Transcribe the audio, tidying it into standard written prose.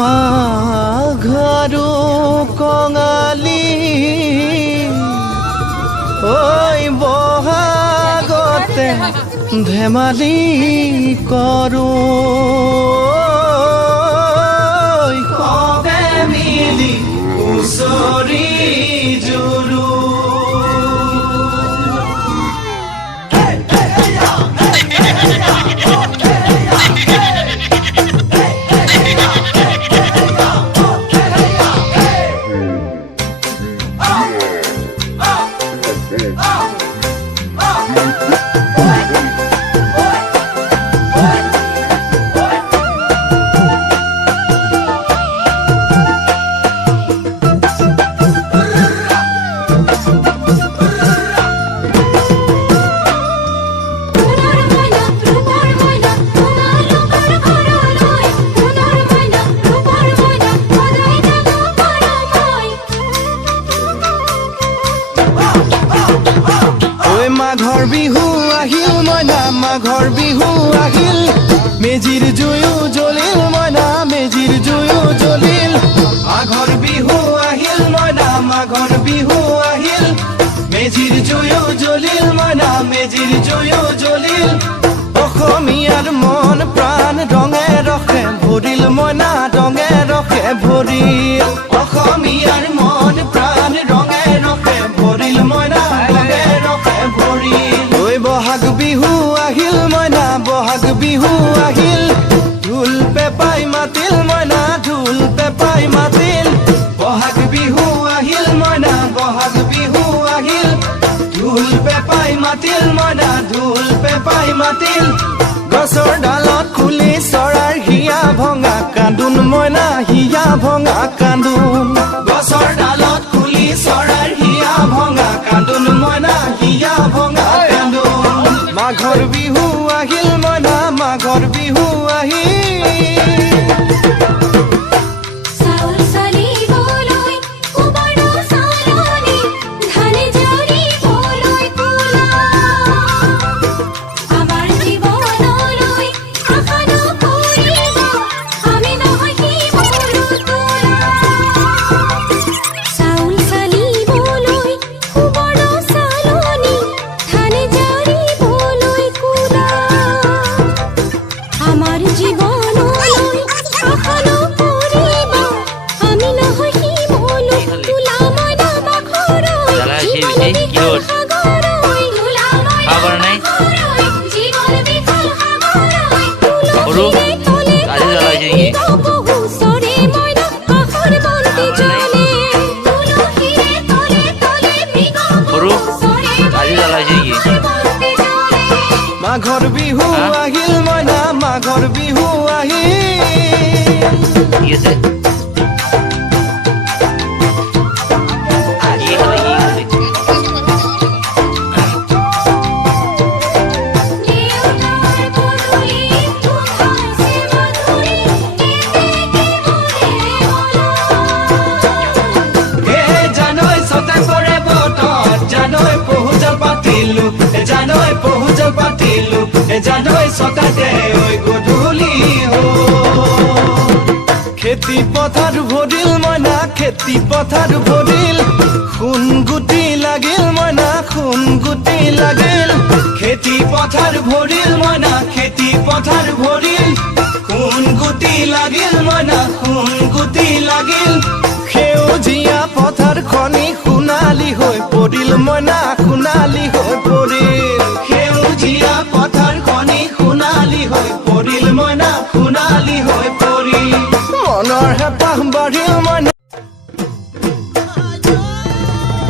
মাঘৰো কঙালী ঐ বহাগতে ধেমালি কৰোঁ সবে মিলি হুঁচৰি জুৰো মাঘৰ বিহু আহিল মইনা মাঘৰ বিহু আহিল মেজিৰ জুয়ো জ্বলিল মইনা মেজিৰ জুয়ো জ্বলিল মাঘৰ বিহু আহিল মইনা মাঘৰ বিহু আহিল মেজিৰ জুয়ো জ্বলিল মইনা মেজিৰ জুয়ো জ্বলিল অসমীয়াৰ মন প্ৰাণ ৰঙে ৰখে ভৰিল মইনা ৰঙে ৰখে ভৰিল অসমীয়াৰ মন প্ৰাণ ৰঙে ৰখে ভৰিল মইনা ৰঙে ৰখে ভৰিল ঐ বহাগ বিহু আহিল মইনা বহাগ বিহু আহিল ঢোল পেপাই মাতিল মইনা ঢোল পেপাই মাতিল বহাগ বিহু আহিল মইনা বহাগ বিহু আহিল ঢোল পেপাই মাতিল মইনা ঢোল পেপাই মাতিল গছৰ ডালত খুলি চৰাৰ হিয়া ভঙা কান্দোন মইনা হিয়া ভঙা কান্দোন গছৰ ডালত খুলি চৰাৰ হিয়া ভঙা কান্দোন মইনা হিয়া ভঙা কান্দোন মাঘৰ বিহু আহিল মইনা মাঘৰ বিহু আহিল মাঘৰ বিহু আহিল মইনা মাঘৰ বিহু আহিল জানৈ সতাতে ওই গধূলি খেতি পথাৰ ভৰিল মইনা খেতি পথাৰ ভৰিল খুন গুটি লাগিল মইনা খুন গুটি লাগিল খেতি পথাৰ ভৰিল মইনা খেতি পথাৰ ভৰিল খুন গুটি লাগিল মইনা খুন গুটি লাগিল সেউজীয়া পথাৰ খনি সোণালী হৈ পৰিল মইনা